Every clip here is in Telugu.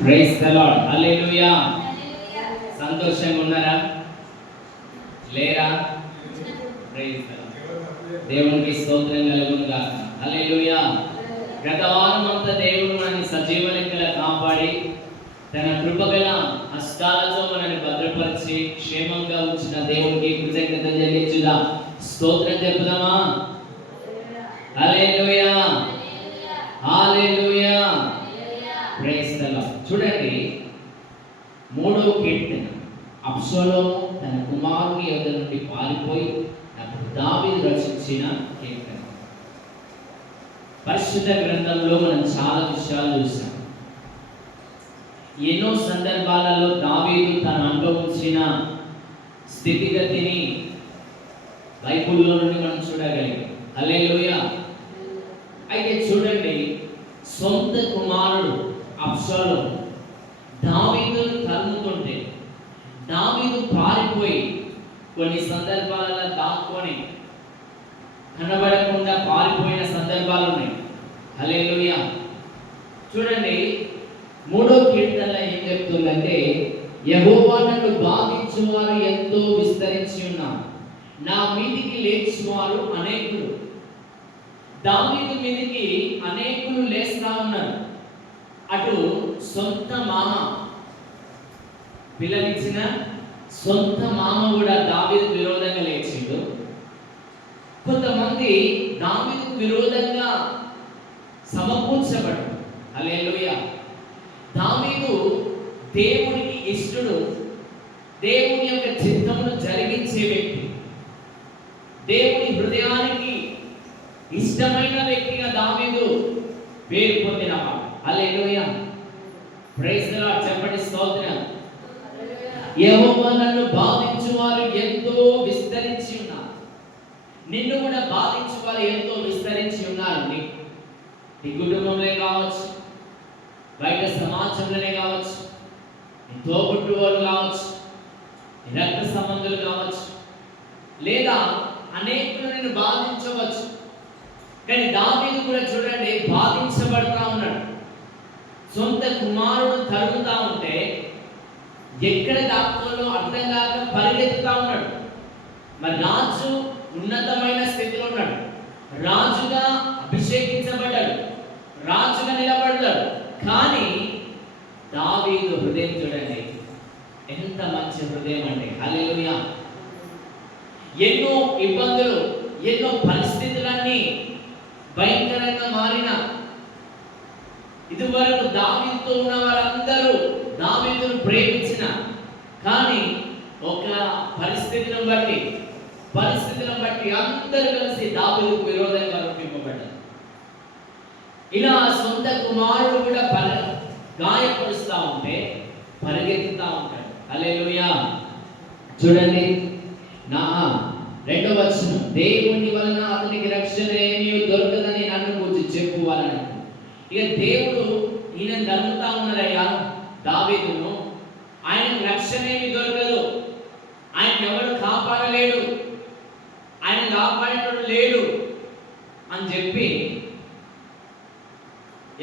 Praise the lord. హల్లెలూయా. సంతోషంగా ఉన్నారా? లేరా? Praise the Lord. దేవునికి స్తోత్రం కలుగును గాక. హల్లెలూయా. గత వారం అంతా దేవుడు మనల్ని సజీవ లెక్కలా కాపాడి తన కృపగల హస్తాలతో మనల్ని భద్రపరిచి క్షేమంగా ఉంచిన దేవునికి కృతజ్ఞత చెల్లించుదాం. స్తోత్రం చెప్పుదామా? Hallelujah. Hallelujah. Praise the lord. చూడండి, 3వ కీర్తన. అబ్షాలోము తన కుమారుని యొద్ద నుండి పారిపోయి అప్పుడు దావీదు రచించిన కీర్తన. పరిశుద్ధ గ్రంథంలో మనం చాలా విషయాలు చూసాం. ఎన్నో సందర్భాలలో దావీదు తను అనుభవించిన స్థితిగతిని బైబిల్లో నుండి మనం చూడగలిగాం. హల్లెలూయా. అయితే చూడండి, సొంత కుమారుడు అబ్షాలోము దావీదును తరుముతుంటే దావీదు పారిపోయి కొన్ని సందర్భాలలో దాక్కొని కనబడకుండా పారిపోయిన సందర్భాలు ఉన్నాయి. హల్లెలూయా. చూడండి, 3వ కీర్తనలో ఏం చెప్తుందంటే, యెహోవా నన్ను బాధించువారు ఎంతో విస్తరించి ఉన్నారు, నా మీదికి లేచువారు అనేకులు. దావీదు మీదికి అనేకులు లేస్తా ఉన్నారు. అటు సొంత మామ, పిల్లనిచ్చిన సొంత మామ కూడా దావీదుకు విరోధంగా లేచిండు. కొంతమంది దావీదుకు విరోధంగా సమకూర్చబడ్డారు. హల్లెలూయా. దావీదు దేవునికి ఇష్టడు, దేవుని యొక్క చిత్తమును జరిగించే వ్యక్తి, దేవుని హృదయానికి ఇష్టమైన వ్యక్తిగా దావీదు పేరు పొందినవాడు. హల్లెలూయా. Praise the lord. చెప్పండి స్తోత్రం. యెహోవా నన్ను బాధించువారు ఎంతో విస్తరించి ఉన్నారు. నిన్ను కూడా బాధించువారు ఎంతో విస్తరించి ఉన్నారు. నీ కుటుంబంలో కావచ్చు, బయట సమాజంలోనే కావచ్చు, నీ తోబుట్టువాళ్ళు కావచ్చు, నీ రక్త సంబంధులు కావచ్చు, లేదా అనేకులు నిన్ను బాధించవచ్చు. కానీ దావీదు కూడా చూడండి, బాధించబడతా ఉన్నాడు. సొంత కుమారుడు తరుగుతా ఉంటే ఎక్కడ దాక్కోలో అర్థం కాక పరిగెత్తుతా ఉన్నాడు. మరి రాజు ఉన్నతమైన స్థితిలో ఉన్నాడు, రాజుగా అభిషేకించబడ్డాడు, రాజుగా నిలబడ్డాడు. కానీ దావీదు హృదయం చూడండి, ఎంత మంచి హృదయం అంటే. హల్లెలూయా. ఎన్నో ఇబ్బందులు, ఎన్నో పరిస్థితులన్నీ భయంకరంగా మారిన, ఇదివరకు దావీదుతో ఉన్న వారందరూ దావీదును ప్రేమించిన, కానీ ఒక పరిస్థితులను బట్టి అందరూ కలిసి దావీదుకు విరోధంగా రూపింపబడ్డారు. ఇలా సొంత కుమారుడు కూడా గాయపరుస్తూ ఉంటే పరిగెత్తుతూ ఉంటాడు. హల్లెలూయా. చూడండి, నా 2వ వచనం, దేవుని వలన అతనికి రక్షణ ఏమీ దొరకదని నన్ను గురించి చెప్పువాలని. ఇక దేవుడు ఈయన తరుముతా ఉన్నారయ్యా దావీదును, ఆయనకు రక్షణ ఏమీ దొరకదు, ఆయన ఎవరు కాపాడలేడు, ఆయన కాపాడేటోడు లేడు అని చెప్పి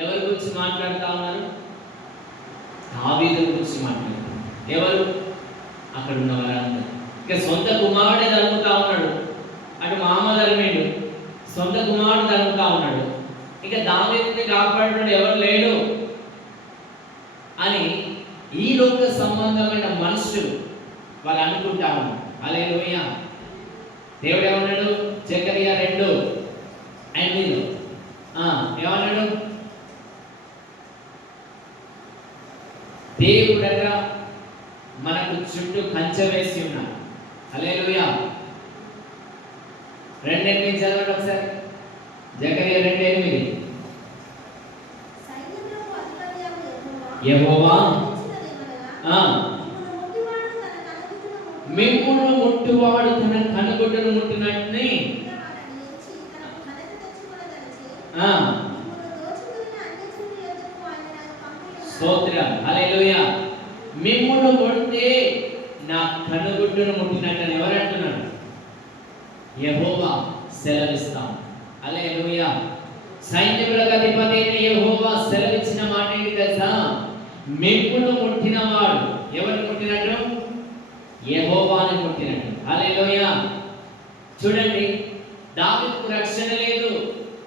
ఎవరి గురించి మాట్లాడుతూ ఉన్నారు? దావీదు గురించి మాట్లాడుతున్నారు. ఎవరు? అక్కడ ఉన్న వారందరూ. ఇక సొంత కుమారుడే తరుముతా ఉన్నాడు, అటు మామ తరిమేడు, సొంత కుమారుడు తరుముతా ఉన్నాడు, ఇక దావీదుని కాపాడేటోడు ఎవరు లేడు అని ఈ లోక సంబంధమైన మనుషులు వాళ్ళు అనుకుంటా ఉన్నారు. హల్లెలూయా. దేవుడు ఏమన్నాడు? జకరియా 2:8 ఏమన్నాడు? దేవుడట మనకు చుట్టూ కంచె వేసి ఉన్నాడు. హల్లెలూయా. 2:8 చదవండి ఒకసారి. జకరియా 2:8. యెహోవా మిమ్మును ముట్టువాడు తన కనుగుడ్డును ముట్టినట్ని స్తోత్రం. హల్లెలూయా. మిమ్మును ముడితే నా కనుగుడ్డును ముట్టినట్టు ఎవరు అంటున్నాడు? యెహోవా సెలవిస్తాం. హల్లెలూయా. సైన్యములకు అధిపతి అయిన యెహోవా సెలవిచ్చిన మాట ఏంటి తెలుసా? మెంకును ముట్టినవాడు ఎవరిని ముట్టినట్టు? యెహోవాని ముట్టినట్టు. హల్లెలూయా. చూడండి, దావీదుకు రక్షణ లేదు,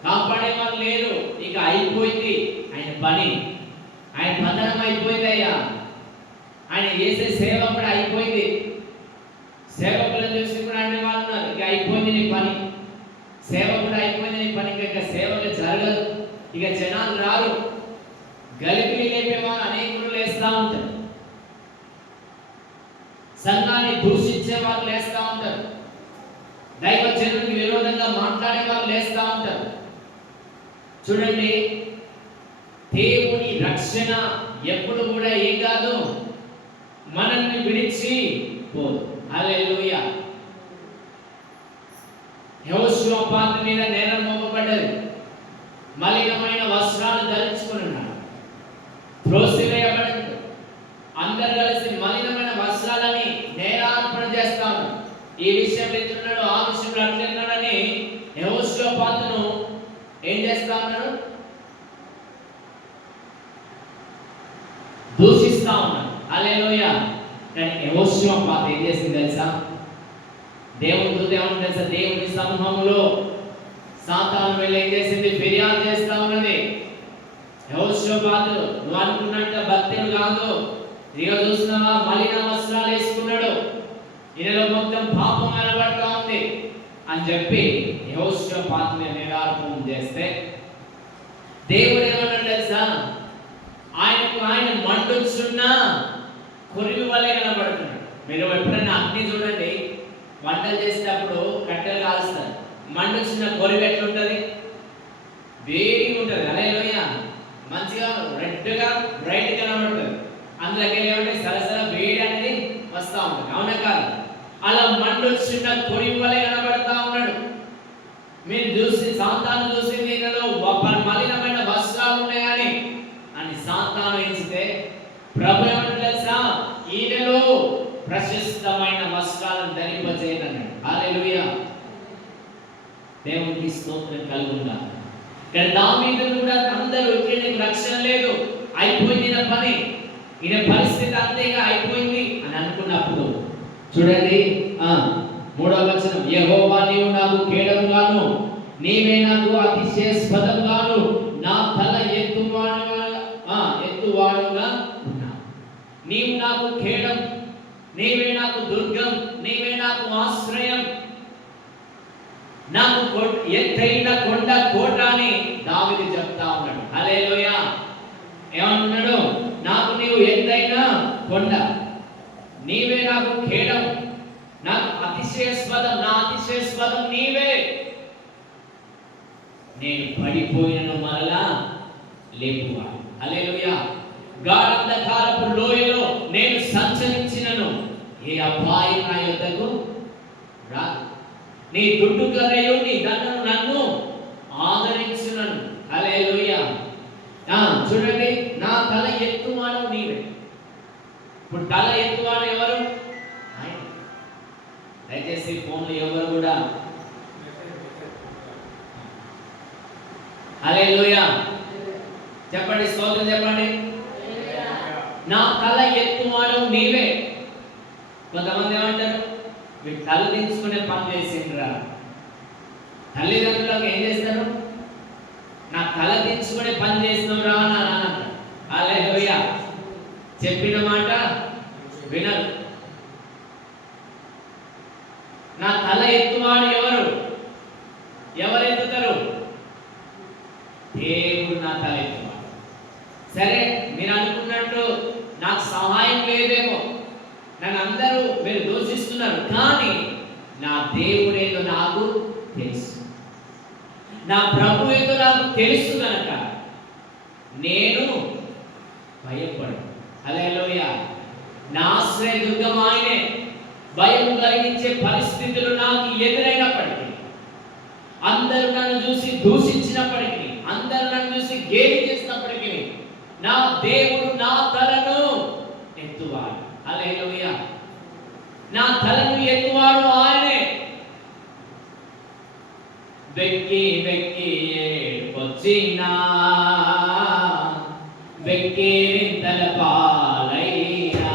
కాపాడేవారు లేరు, ఇక అయిపోయింది ఆయన పని, ఆయన పతనం అయిపోయింది అయ్యా, ఆయన చేసే సేవ కూడా అయిపోయింది. సేవకులను చూసి కూడా అంటే వాళ్ళు ఉన్నారు, ఇక అయిపోయింది నీ పని, సేవ కూడా అయిపోయింది నీ పని, ఇక సేవగా జరగదు, ఇక జనాలు రారు. గలిపిని లేపేవారు అనేకులు లేస్తూ ఉంటారు, సంఘాన్ని దూషించే వాళ్ళు లేస్తూ ఉంటారు, దైవజనుడికి విరోధంగా మాట్లాడే వాళ్ళు లేస్తూ ఉంటారు. చూడండి, దేవుని రక్షణ ఎప్పుడు కూడా ఏం కాదు, మనల్ని విడిచి పోదు. హల్లెలూయా. యెహోషువ పాత్ర మీద నేరం మోపబడ్డది, మలినమైన వస్త్రాలు ధరించుకుని ఉన్నాడు, త్రోసివేయబడింది. అందరు కలిసి మలినమైన వస్త్రాలని నేరార్పణ చేస్తాను, ఈ విషయం ఎత్తున్నాడు, ఆ విషయంలో అట్లన్నాడని యెహోషువ పాత్రను ఏం చేస్తా ఉన్నారు? దూషిస్తా ఉన్నారు. హల్లెలూయా. కానీ యెహోషువ పాత్ర ఏం చేసింది తెలుసా? దేవుని దూత ఏమని తెలుసా? దేవుని సమూహంలో సాతాను వెళ్ళి ఏం చేసింది? ఫిర్యాదు చేస్తా ఉన్నది. యెహోషువ పాత్ర, నువ్వు అనుకున్నట్టు భక్తుడు కాదు, ఇక చూస్తున్నావా మలిన వస్త్రాలు వేసుకున్నాడు, ఈయనలో మొత్తం పాపం కనబడతా ఉంది అని చెప్పి యెహోషువ పాత్రని నిరార్పణ చేస్తే దేవుడు ఏమన్నాడు తెలుసా? ఆయన మండుచున్న కొరివి వలె కనబడుతున్నాడు. మీరు ఎప్పుడైనా అగ్ని చూడండి, వంటలు చేసేటప్పుడు కట్టెలు కాలుస్తారు, మండుచున్న కొరివి ఎట్లుంటది? వేడిగా ఉంటుంది. హల్లెలూయా. మంచిగా రెడ్గా బ్రైట్ కనబడుతుంది, అందులోకి ఏమంటే సరసర వేడి అనేది వస్తూ ఉంటుంది, అవునా కాదు? అలా మండుచున్న కొరివి వలె కనబడతా ఉన్నాడు. మీరు చూసి సాతాను చూసి దీనిలో మలినమైన వస్త్రాలు ఉన్నాయని అని సాతాను ఎంచితే ప్రభు ఏమంటాడు తెలుసా? ఈయనలో ప్రశస్తమైన వస్త్రాలను ధరింపజేయనన్నాడు. హల్లెలూయా. దేవునికి స్తోత్రం కలుగుగా. కానీ దావీదు కూడా అందరూ ఈయనకు రక్షణ లేదు, అయిపోయింది నా పని, ఈయన పరిస్థితి అంతేగా అయిపోయింది అని అనుకున్నప్పుడు చూడండి 3వ వచనం, యెహోవా నీవు నాకు కేడముగాను, నీవే నాకు అతిశయాస్పదంగాను, నా తల ఎత్తువాడుగా ఉన్నావు. నీవు నాకు కేడం, నీవే నాకు దుర్గం, నీవే నాకు ఆశ్రయం, నాకు ఎత్తైన కొండ కోట అని దావీదు చెప్తా ఉన్నాడు. హల్లెలూయా. ఏమంటున్నాడు? నాకు నీవు ఎత్తైన కొండ, నీవే నాకు కేడం, నాకు అతిశయాస్పదం, నా అతిశయాస్పదం నీవే, నేను పడిపోయినను మరలా లేపువాడు. హల్లెలూయా. గాఢంధకారపు లోయలో నేను సంచరించినను ఏ అపాయం నా యొద్దకు రాదు, నీ దుడ్డు కర్రయు నీ దండను నన్ను ఆదరించునను. హల్లెలూయా. చూడండి, నా తల ఎత్తువాడు నీవే. ఇప్పుడు తల ఎత్తువాడు ఎవరు? ఆయన. దయచేసి ఫోన్లు ఎవరు కూడా హల్లెలూయా చెప్పండి, స్తోత్రం చెప్పండి. నా తల ఎత్తువాడు నీవే. కొంతమంది ఏమంటారు? మీరు తల దించుకునే పని చేసిండ్రా. తల్లిదండ్రులకు ఏం చేస్తారు? నా తల దించుకునే పని చేస్తున్నావురా అని అంటారు. హల్లెలూయా. చెప్పిన మాట వినరు. నా తల ఎత్తువాడు ఎవరు? ఎవరు ఎత్తుతారు? దేవుడు నా తల ఎత్తువాడు. సరే, మీరు అనుకున్నట్టు నాకు సహాయం లేదేమో, నన్ను అందరూ మీరు దూషిస్తున్నారు, కానీ నా దేవుడేదో నాకు తెలుసు, నా ప్రభు ఏదో నాకు తెలుసు కనుక నేను భయపడు. హల్లెలూయా. నా ఆశ్రయ దుర్గం ఆయనే. భయం కలిగించే పరిస్థితులు నాకు ఎదురైనప్పటికీ, అందరూ నన్ను చూసి దూషించినప్పటికీ, అందరూ నన్ను చూసి గేలి చేసినప్పటికీ, నా దేవుడు నా తలను ఎత్తువాడు. హల్లెలూయా. నా తలను ఎత్తువాడు ఆయనే. వెక్కి వెక్కి ఏడ్పొచ్చినా వెక్కిరింతల పాలైనా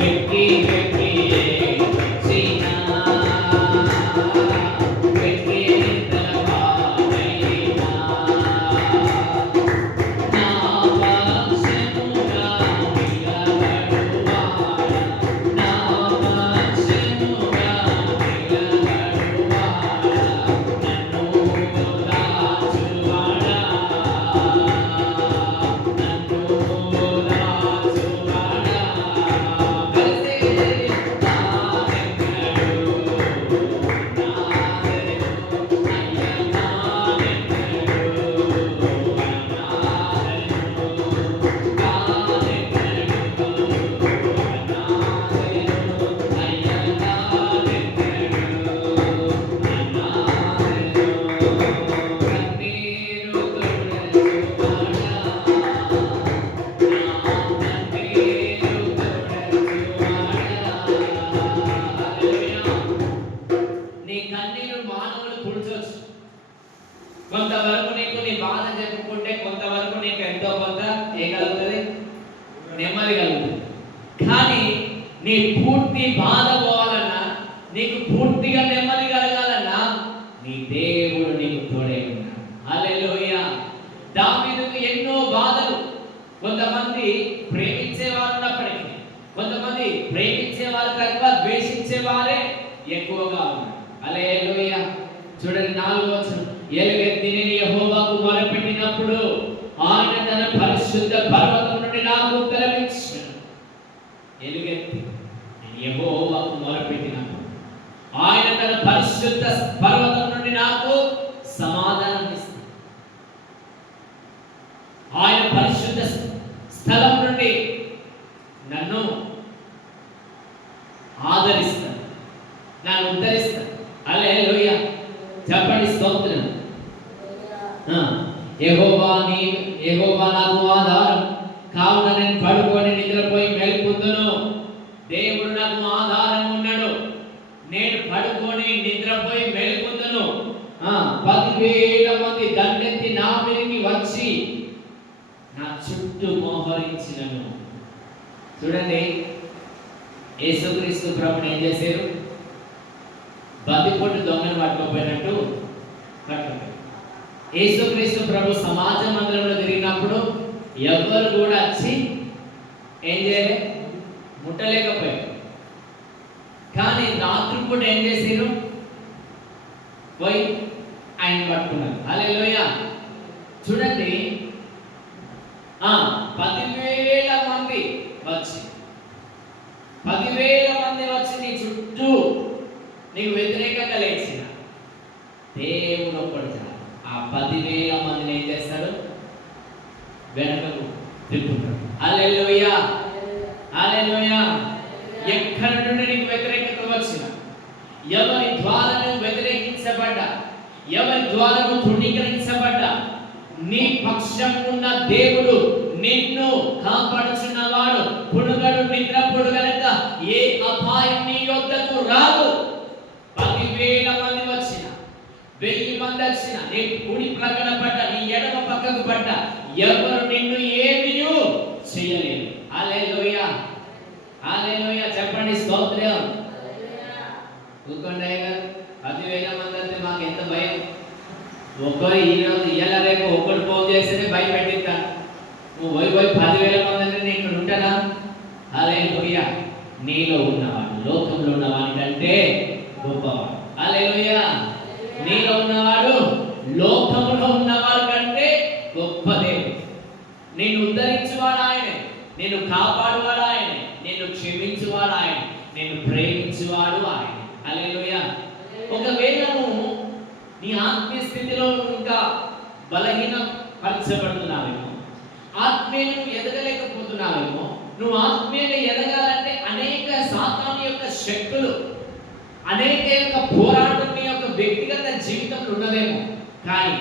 వెక్కి వెక్కి ఏడ్చినా వెక్కిరింతల పాలైనా నా పక్షముగా నిలబడువాడా నా పక్షముగా నిలబడువాడా నన్ను రాజువాడా కొంతవరకు నీకు నీ బాధ చెప్పుకుంటే కొంతవరకు నీకు ఎంతో కొంత ఏగలుగుతుంది, నెమ్మది కలుగుతుంది. కానీ నీ పూర్తి బాధ పోవాలన్నా, నీకు పూర్తిగా నెమ్మది కలగాలన్నా నీ దేవుడు నీకు తోడే ఉన్నాడు. హల్లెలూయా. దావీదుకు ఎన్నో బాధలు. కొంతమంది ప్రేమించేవారు ఉన్నప్పటికీ కొంతమంది ప్రేమించేవారు తక్కువ, ద్వేషించేవారే ఎక్కువగా ఉన్నారు. హల్లెలూయా. చూడండి 4వ వచనం, ఎలుగెత్తి నేను యెహోవాకు మొరపెట్టినప్పుడు ఆయన తన పరిశుద్ధ పర్వతం నుండి నాకు ఉత్తరమిచ్చాడు. ఎలుగెత్తి నేను యెహోవాకు మొరపెట్టినప్పుడు ఆయన తన పరిశుద్ధ పర్వతం నుండి నాకు సమాధానం ఇస్తాడు. ఆయన పరిశుద్ధ స్థలం నుండి నన్ను ఆదరిస్తాడు, నన్ను ఉద్ధరిస్తాడు. హల్లెలూయా. చెప్పండి స్తోత్రం. యెహోవా నాకు ఆధారం, కావున నేను పడుకొని నిద్రపోయి మేల్కొందును. దేవుడు నాకు ఆధారం ఉన్నాడు, నేను పడుకొని నిద్రపోయి మేల్కొందును. 10,000 మంది దండెత్తి నా మీదకి వచ్చి నా చుట్టూ మోహరించినను. చూడండి, యేసుక్రీస్తు ప్రభుని ఏం చేశారు? బందిపోటు దొంగను పట్టుకోపోయినట్టు పట్టుకోపోయారు. యేసుక్రీస్తు ప్రభు సమాజ మందిరంలో తిరిగినప్పుడు ఎవరు కూడా వచ్చి ఏం చేయలే, ముట్టలేకపోయారు. కానీ రాత్రిపూట ఏం చేశారు? పోయి ఆయన పట్టుకున్నారు. హల్లెలూయా. చూడండి, 10,000 మంది వచ్చి 10,000 మంది వచ్చి నీ చుట్టూ నీకు వ్యతిరేకంగా లేచిన దేవుడు ఒక్కడు చాలు. ఆ 10,000 మందిని ఏం చేస్తాడు? వెనకకు తిప్పుతాడు. హల్లెలూయా. హల్లెలూయా. ఎక్కడి నుండి నీకు వ్యతిరేకత వచ్చిన, ఎవరి ద్వారా నువ్వు వ్యతిరేకించబడ్డా, ఎవరి ద్వారా నువ్వు తృణీకరించబడ్డా, నీ పక్షం ఉన్న దేవుడు నిన్ను కాపాడుచున్నవాడు. పుడుగడు నిద్రపోడు గనుక ఏ అపాయం నీ యొద్దకు రాదు. 10,000 మంది వచ్చిన, 1000 మంది వచ్చిన, నీ కుడి ప్రక్కన పడ్డ, నీ ఎడమ పక్కకు పడ్డ, ఎవరు నిన్ను ఏమీ చేయలేరు. హల్లెలూయా. హల్లెలూయా. చెప్పండి స్తోత్రం. కూర్చోండి అయ్యగారు. 10,000 మంది అంటే మాకు ఎంత భయం. ఒక్కరు ఈరోజు ఇయ్యాల రేపు ఒక్కడు ఫోన్ చేస్తేనే భయపెట్టిస్తాను. నువ్వు పోయి 10,000 మంది అంటే నేను ఇక్కడ ఉంటానా? హల్లెలూయా. నీలో ఉన్నవాడు లోకంలో ఉన్నవాడి కంటే గొప్పవాడు. హల్లెలూయా. నీలో ఉన్నవాడు లోకంలో ఉన్నవాడు కంటే గొప్ప దేవుడు. నిన్ను ఉద్ధరించువాడు ఆయనే, నిన్ను కాపాడువాడు ఆయనే, నిన్ను క్షమించువాడు ఆయన, నిన్ను ప్రేమించువాడు ఆయన. హల్లెలూయా. ఒకవేళ నువ్వు నీ ఆత్మీయ స్థితిలో ఇంకా బలహీన పరచబడుతున్నావేమో, ఆత్మీయంగా ఎదగలేకపోతున్నావేమో, నువ్వు ఆత్మీయంగా ఎదగాలంటే అనేక సాతాను యొక్క శక్తులు, అనేక యొక్క పోరాటం నీ యొక్క వ్యక్తిగత జీవితంలో ఉన్నదేమో. కానీ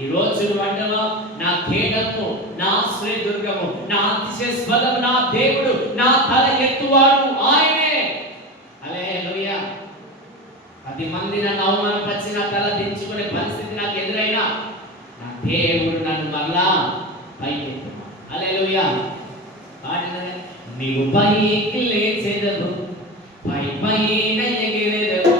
ఈ రోజు వంటలో నా కేడము, నా ఆశ్రయదుర్గము, నా అతిశయస్పదము, నా దేవుడు, నా తల ఎత్తువాడు ఆయనే. హల్లెలూయా. 10 మంది నన్ను అవమానపరిచి నా తల దించుకునే పరిస్థితి నాకు ఎదురైనా నా దేవుడు నన్ను మళ్ళా పైకెత్తుము. హల్లెలూయా. పాడినదే నీవు పైకి లేచెదవు, పై పైన ఎగిరెదవు,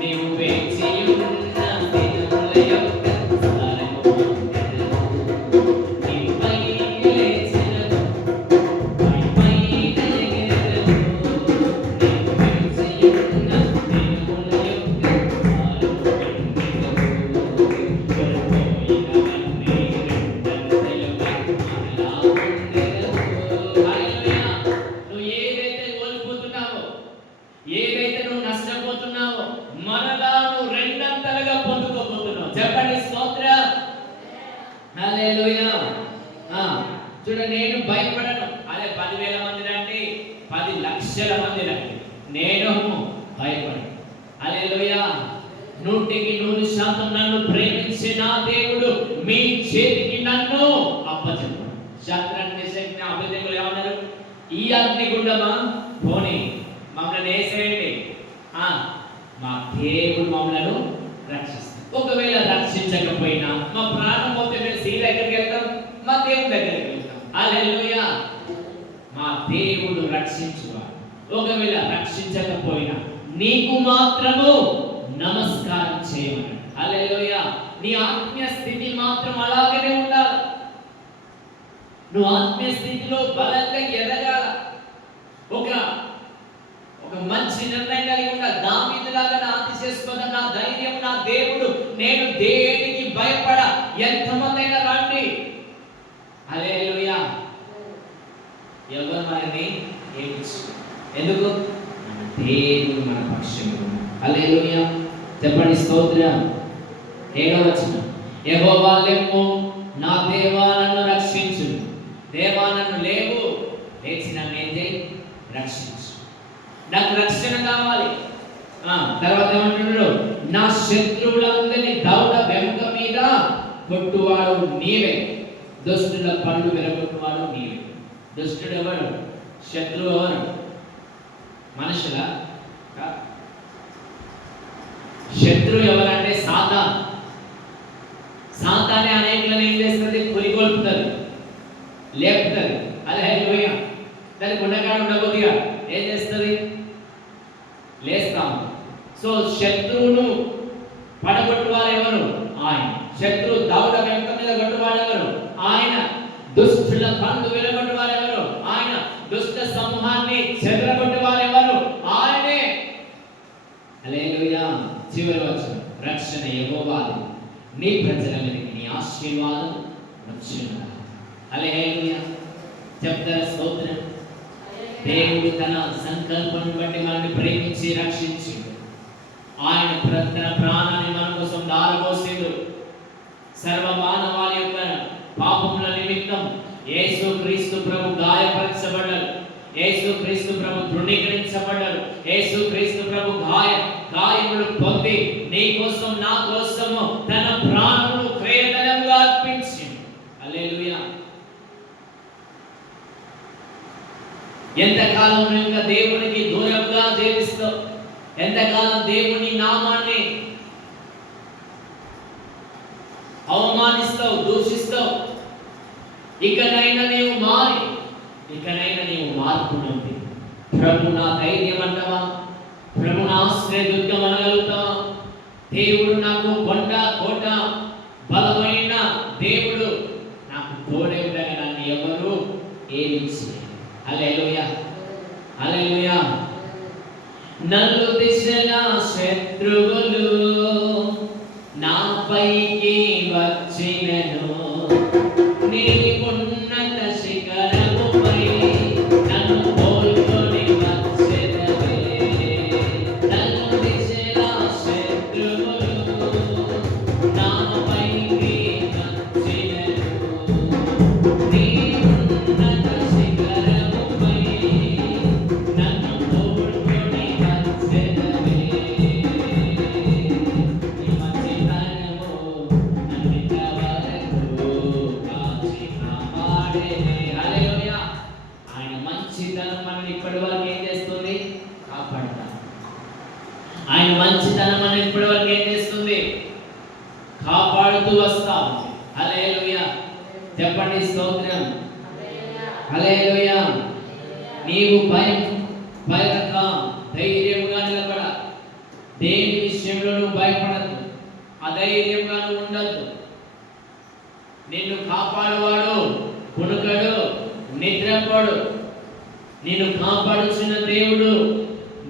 నీవు వేచి ఉన్న దినముల యొక్క సారము పొందెదవు. నీవు పైకి లేచెదవు, పై పైన ఎగిరెదవు, నీవు వేచి ఉన్న దినముల యొక్క సారము పొందెదవు. కోల్పోయినవన్నీ రెండంతలుగా మరలా పొందెదవు. హల్లెలూయా. నువ్వు ఏదైతే కోల్పోతున్నావో, ఏదైతే నువ్వు నష్టపోతున్నావో, మరలా నువ్వు రెండంతలుగా పొందుకోబోతున్నావు. చెప్పండి స్తోత్రం. హల్లెలూయా. చూడండి, నేను భయపడను. అదే 10,000 మంది రండి, 10 లక్షల మంది రండి, నేను భయపడను. హల్లెలూయా. 100% నన్ను ప్రేమించే నా దేవుడు మీ చేతికి నన్ను అప్పచెప్పాడు. శత్రుని నిశక్తిని అభిధేయులు ఏమన్నారు? ఈ అగ్నిగుండమా పోనీ మమ్మల్ని వేసేయండి, మా దేవుడు మమ్మల్ని రక్షిస్తాడు. ఒకవేళ రక్షించకపోయినా మా ప్రాణం పోతే మేము సీదా ఎక్కడికి వెళ్తాం? మా దేవుడి దగ్గరికి వెళ్తాం. హల్లెలూయా. మా దేవుడు రక్షించువాడు. ఒకవేళ రక్షించకపోయినా నీకు మాత్రము నమస్కారం చేయమన్నాడు. హల్లెలూయా. నీ ఆత్మీయ స్థితి మాత్రం అలాగనే ఉండాలి. నువ్వు ఆత్మీయ స్థితిలో బలంగా ఎదగాల. ఒక మంచి నిర్ణయం కలిగి ఉండాలి. దావీదులాగా నా అతిశయాస్పద నా ధైర్యం నా దేవుడు, నేను దేనికి భయపడ. ఎంతమందైనా రండి. హల్లెలూయా. ఎవరు మనల్ని ఏమిచ్చు? ఎందుకు? మన దేవుడు మన పక్షంలో ఉన్నాడు. హల్లెలూయా. చెప్పండి స్తోత్రం. 7వ వచనం, యెహోవా లెమ్ము, నా దేవా నన్ను రక్షించు. దేవా నన్ను లేవు, లేచి నన్ను ఏం చేయి? రక్షించు. నాకు రక్షణ కావాలి. తర్వాత ఏమంటున్నాడు? నా శత్రువులందరినీ దవడ వెనుక మీద కొట్టువాడు నీవే, దుష్టుల పళ్ళు విరగొట్టువాడు నీవే. దుష్టుడు ఎవరు? శత్రువు ఎవరు? మనుషులా? శత్రువు ఎవరంటే సాతాను. సాతానే అనేకులను ఏం చేస్తుంది? పురిగొల్పుతుంది, లేపుతుంది. హల్లెలూయా. దాని గుండెకాడ ఉండబోదిగా ఏం చేస్తుంది? లేస్తాము. సో శత్రువును పడగొట్టువారు ఎవరు? ఆయన. శత్రువు దవడ వెనుక మీద కొట్టువాడు ఎవరు? ఆయన. దుష్టుల పండు విరగొట్టువారు ఎవరు? ఆయన. దుష్ట సమూహాన్ని చెదరగొట్టువారు ఎవరు? ఆయనే. హల్లెలూయా. చివరి వచనం, రక్షణ యెహోవాది, నీ ప్రజల మీదకి నీ ఆశీర్వాదం వచ్చును. హల్లెలూయా. చెప్తారా స్తోత్రం. దేవుడు తన సంకల్పం బట్టి మనల్ని ప్రేమించి రక్షించి ఆయన తన ప్రాణాన్ని మన కోసం దారపోసిండు. సర్వ మానవాళి యొక్క పాపముల నిమిత్తం యేసుక్రీస్తు ప్రభు గాయపరచబడ్డారు. యేసుక్రీస్తు ప్రభు తృణీకరించబడ్డారు. యేసుక్రీస్తు ప్రభు గాయములు పొంది నీ కోసం నా కోసము తన ప్రాణమును క్రయధనముగా అర్పించిండు. హల్లెలూయా. ఎంతకాలం నువ్వు దేవునికి దూరంగా జీవిస్తావు? ఎంతకాలం దేవుని నామాన్ని అవమానిస్తావు, దూషిస్తావు? ఇకనైనా నీవు మార్పు నుండి ప్రభు నా ధైర్యం అంటావా? ప్రభు నా ఆశ్రయ దుర్గం అనగలుగుతావా? దేవుడు నాకు కొండ కోట, బలమైన దేవుడు, నాకు తోడే ఉండగా నన్ను ఎవరు ఏమి చేయరు. హల్లెలూయా. హల్లెలూయా. నలు దిశల శత్రువులు నాపైకి వచ్చినను, నీ ఉన్నత శిఖరముపై నన్ను కోల్కొని వచ్చెదవే. నలు దిశల శత్రువులు నాపైకి వచ్చినను, నీ ఉన్నత శిఖరముపై నన్ను కోల్కొని వచ్చెదవే. నీ మంచితనము నన్ను ఇంతవరకు కాచి కాపాడెనే. హల్లెలూయా. ఆయన మంచితనం మనల్ని ఇప్పటి వరకు ఏం చేస్తుంది? కాపాడుతా. ఆయన మంచితనం మనల్ని ఇప్పటి వరకు ఏం చేస్తుంది? కాపాడుతూ వస్తాం. హల్లెలూయా. చెప్పండి స్తోత్రం. హల్లెలూయా. నీవు భయపడక ధైర్యంగా నిలబడ. దేని విషయంలో నువ్వు భయపడద్దు, అధైర్యంగా నువ్వు ఉండద్దు. నిన్ను కాపాడువాడు కునుకడు, నిద్రపోడు. నిన్ను కాపాడుచున్న దేవుడు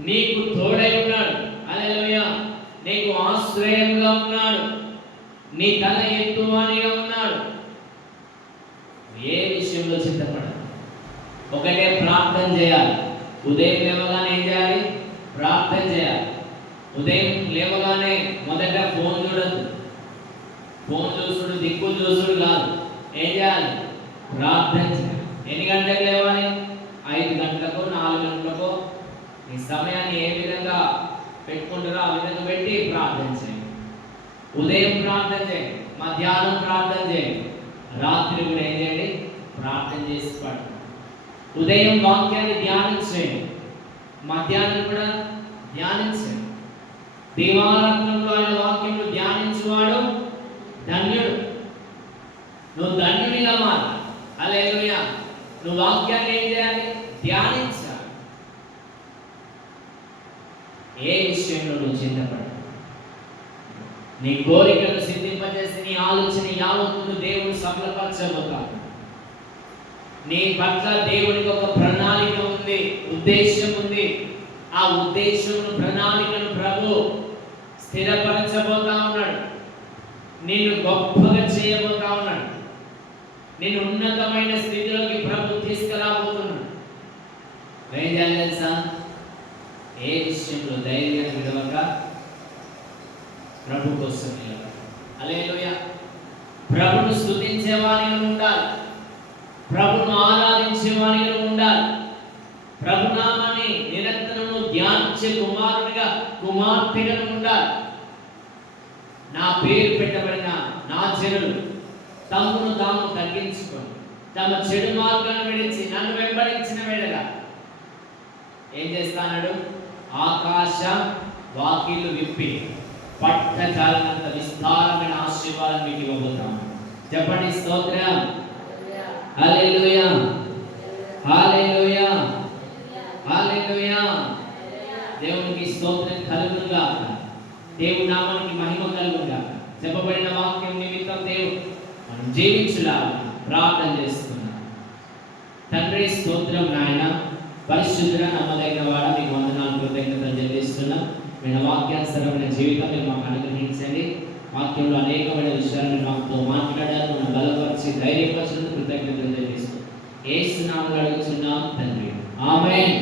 నీకు తోడై ఉన్నాడు. హల్లెలూయా. నీకు ఆశ్రయంగా ఉన్నాడు, నీ తల ఎత్తువానిగా ఉన్నాడు. ఏ విషయంలో చింతపడ, ఒకటే ప్రార్థన చేయాలి. ఉదయం లేవగానే ఏం చేయాలి? ప్రార్థన చేయాలి. ఉదయం లేవగానే మొదట ఫోన్ చూడద్దు. ఫోన్ చూసుడు, దిక్కు చూసుడు కాదు. ఏం చేయాలి? ప్రార్థన చేయాలి. ఎన్ని గంటలకు లేవాలి? 5 గంటలకు, 4 గంటలకు. ఈ సమయాన్ని ఏ విధంగా పెట్టుకుంటారో ఆ విధంగా పెట్టి ప్రార్థన చేయండి. ఉదయం ప్రార్థన చేయండి, మధ్యాహ్నం ప్రార్థన చేయండి, రాత్రి కూడా ఏం చేయండి? ప్రార్థన చేసి పడండి. ఉదయం వాక్యాన్ని ధ్యానించండి, మధ్యాహ్నం కూడా ధ్యానించండి. దివారాత్రంలో ఆయన వాక్యంలో ధ్యానించువాడు ధన్యుడు. నువ్వు ధన్యుడిగా మారు. హల్లెలూయా. నువ్వు వాక్యాన్ని ఏం చేయాలి? ధ్యానించాలి. ఏ విషయంలో నువ్వు చింతపడ, నీ కోరికను సిద్ధింపజేసి నీ ఆలోచన యావత్తును దేవుడు సఫలపరచబోతాడు. నీ పట్ల దేవునికి ఒక ప్రణాళిక ఉంది, ఉద్దేశం ఉంది. ఆ ఉద్దేశం ప్రణాళికను ప్రభు స్థిరపరచబోతా ఉన్నాడు. నిన్ను గొప్పగా చేయబోతా ఉన్నాడు. నిన్ను ఉన్నతమైన స్థితిలోకి ప్రభు తీసుకురాబోతున్నాడు. ఏం చేయాలి తెలుసా? ఏ విషయంలో ధైర్యం విడవక ప్రభు కోసం నిలబడాలి. హల్లెలూయా. ప్రభును స్తుతించేవానిగా ఉండాలి, ప్రభును ఆరాధించేవానిగా ఉండాలి, ప్రభునామాన్ని నిరంతరము ధ్యానించే కుమారునిగా కుమార్తెగా ఉండాలి. నా పేరు పెట్టబడిన నా జనులు తమను తాము తగ్గించుకొని తమ చెడు మార్గాన్ని విడిచి నన్ను వెంబడించిన వేళగా ఏం చేస్తాడు? ఆకాశ వాకిళ్ళు విప్పి పట్టజాలనంత విస్తారమైన ఆశీర్వాదం మీకు ఇవ్వబోతాం. చెప్పండి స్తోత్రం. హల్లెలూయా. హల్లెలూయా. హల్లెలూయా. దేవునికి స్తోత్రం కలుగును గాక. దేవుని నామానికి మహిమ కలుగును గాక. చెప్పబడిన వాక్యం నిమిత్తం దేవుడు మనం జీవించులాగా ప్రార్థన చేస్తున్నాం. తండ్రి స్తోత్రం నాయన, పరిశుద్ధుడ నమ్మదగిన వాడ, మీకు వందనాలు కృతజ్ఞతలు చెల్లిస్తున్నాం. మీ వాక్యానుసరమైన జీవితం మీరు మాకు అనుగ్రహించండి. వాక్యంలో అనేకమైన విషయాలు మీరు మాతో మాట్లాడారు, మనం బలపరిచి ధైర్యపరిచినందుకు కృతజ్ఞతలు చెల్లిస్తున్నాం. యేసు నామములో అడుగుచున్నాం తండ్రి, ఆమేన్.